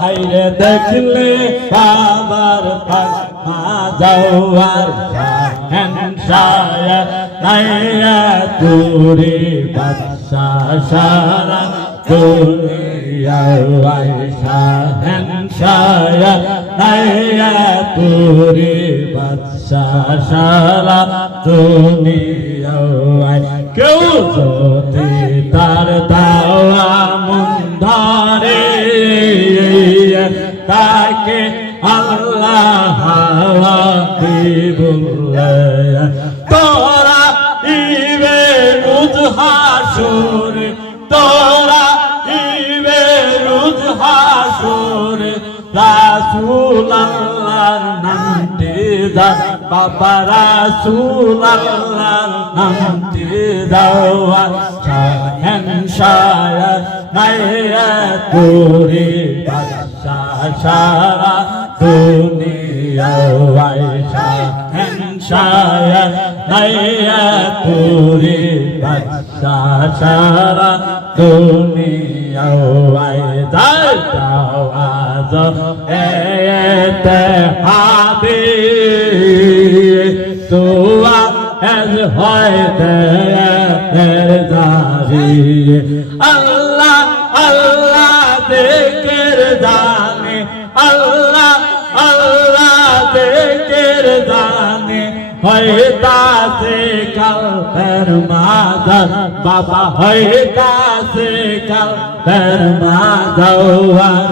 হাইরে দেখলে বাবার হেন সায়া নাইয়া তুরি বাদশা সারা দুনিয়া আয়সা হেন সায়া নাইয়া তুরি বাদশা সারা দুনিয়া আয় কেউ যদি তার দাওয়া মুন্ধারে তাকে আল্লাহ তোরা ইবে উজহাসুর, তোরা ইবে উজহাসুর। রাসূল আল্লাহর নামটি যা, বাবা রাসূল আল্লাহর নামটি দাওয়া শাহেন শায়া নাইয়া তোরে বাদশা সারা দুনিয়া হেন শায়া নাইয়া তোরে বাদশা সারা দুনিয়া আয়সা। আওয়াজ এতে হাবি। তোয়া হয় আল্লাহ হয় তাসে কালবের মাদার বাবা হয় তাসে কালবের মাদার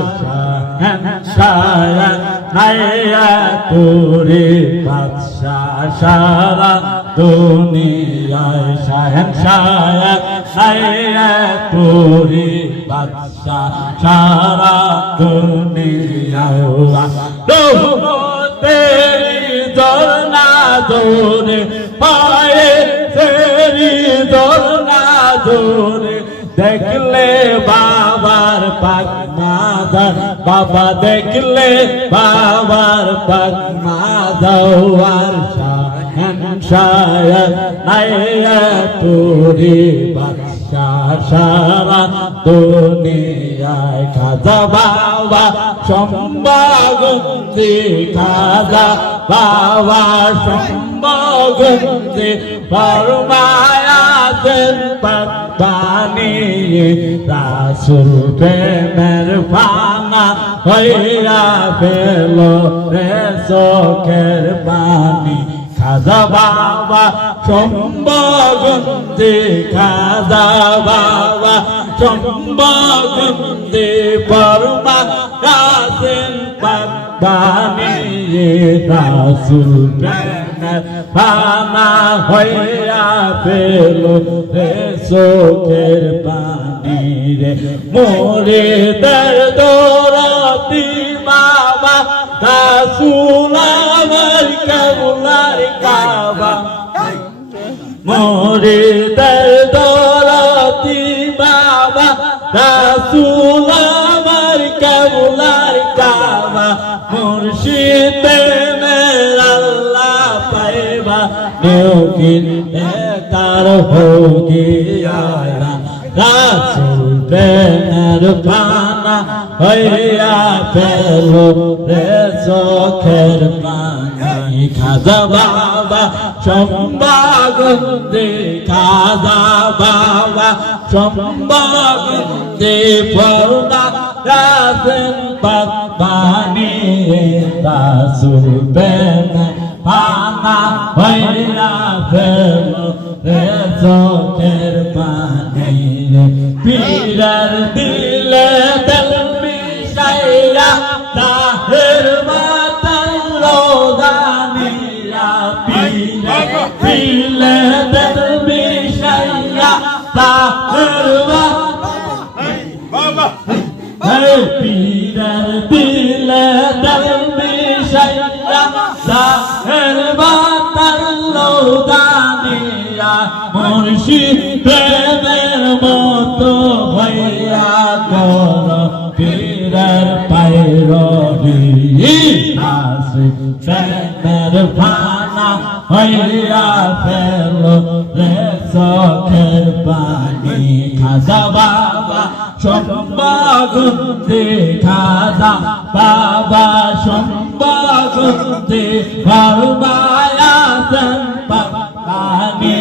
শাহেন, হায়া তোরে বাদশা সারা দুনিয়ায়। শাহেন শায়ন হায়া তোরে বাদশা সারা দুনিয়ায়। দরনা দোরে পায়ে তেরি দরনা দোরে দেখলে বাবার পাক মাদার, বাবা দেখলে বাবার পাক মাদার। শাহেন নাইয়া তোরে বাদশা সারা দুনিয়ায় খাজা বাবা সম্বাগন্দি খাজা বাবা সম্বাগন্দি ফরমায়াতেন পানি রাসুল প্রেমের ফানা হইয়া ফেল রে চোখের পানি। খাজা বাবা সম্বাগন্দি খাজা বাবা সম্বাগন্দি পরমা কাসেন পানি রাসুল ফানা হইয়া ফেল রে চোখের পানি রে। মোরে দর দৌরতি বাবা, রাসুল আমার কাবুলার কাবা মোরে দর দৌরতি বাবা রাসুল আমার কাবুলার কাবা। মুর্শিদ মেরা আল্লাহ পাইবা নিয়োগিন তার হোগিয়া রাসুল প্রেমের পানা হইয়া পেল রে চোখের পানি। খাজা বাবা সম্বাগন্দে খাজা বাবা সম্বাগন্দে পর্দা রাসেন পানি রাসুল পানি পীরার দিলে পীরার দিলে দল মিশাইয়া তাহের মাতাল লোদানিয়া মুর্শিদ প্রেমের মতো হইয়া কর পীরের পায়ের আসে প্রেমের ফানা হইয়া ফেল রে চোখের পানি খাজা বাবা সম্বাগুন্তে খাজা বাবা সম্বাগুন্তে ফরমায়াছেন পানি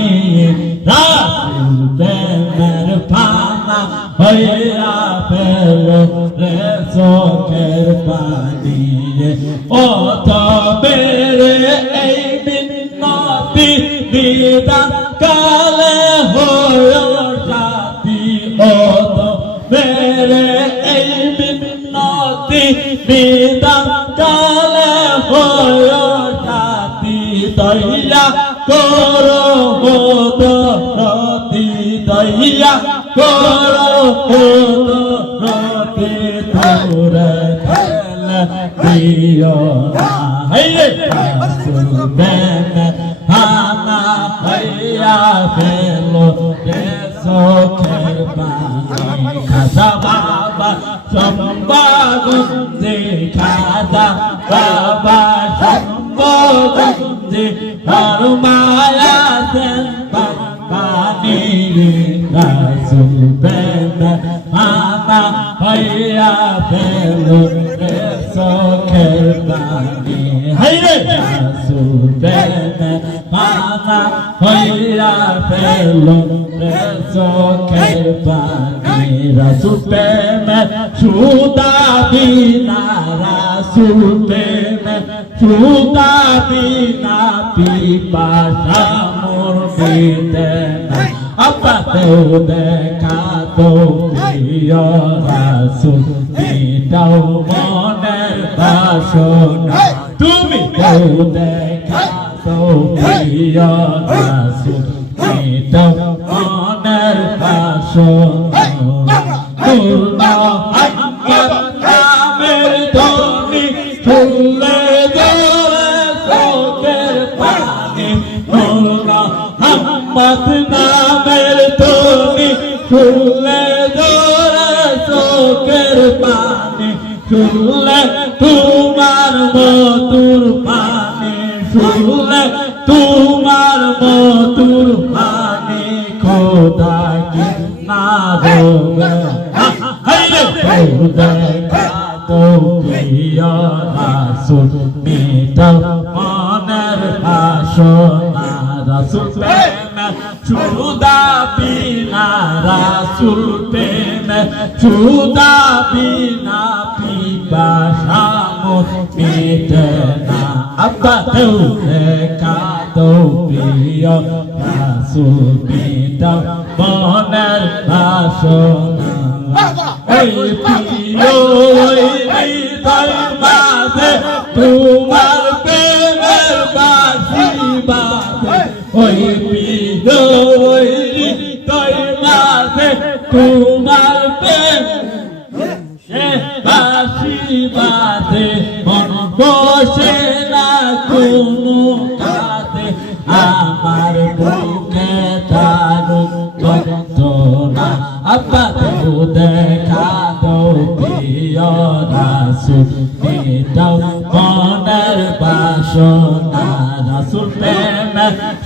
রাসুল প্রেমের ফানা হইয়া ফেল রে চোখের পানি। ও হয়ে জাতি দইয়া করো হোদ রতি দইয়া করো হোদ রতি তোরে খেলে দিও না সেন পানি রাসুল বেন হানা হইয়া ফেলো দেশো খেরবানি হাইরে রাসুল বেন হানা হইয়া ফেলো দেশো খেরবানি রাসুল বেন সুদা বিনা রাসুল বেন সুদা বিনা পিপাসা মোর বিতে না আপাতেও দেখা তো প্রিয় রাসুল মিটাও মনের বাসনা। তুমি কেউ দেখা তো প্রিয় রাসুল মিটাও মনের বাসনা। শুনলে তোমার মধুর পানি শুনলে তোমার মধুর পানি খোদা কি না দেবে খোদা তো প্রিয় রাসুল মিটাও মনের বাসনা, রাসুল প্রেম, চুদা বিনা, রাসুল চুদা বিনা মোর মিটে না আব্বা দেখা তো প্রিয় রাসুল মিটাও মনের বাসনা ওই প্রিয় হৃদয় মাঝে তোমার প্রেমের বাসি বাজে ওই প্রিয়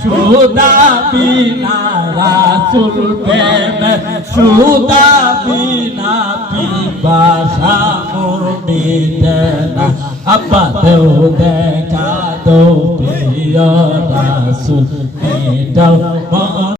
সুদা বিনা রাসুল প্রেম সুদা বিনা পিপাসা মোর মিটে না। আব্বা তো দেখা দো প্রিয় রাসুল মেটাও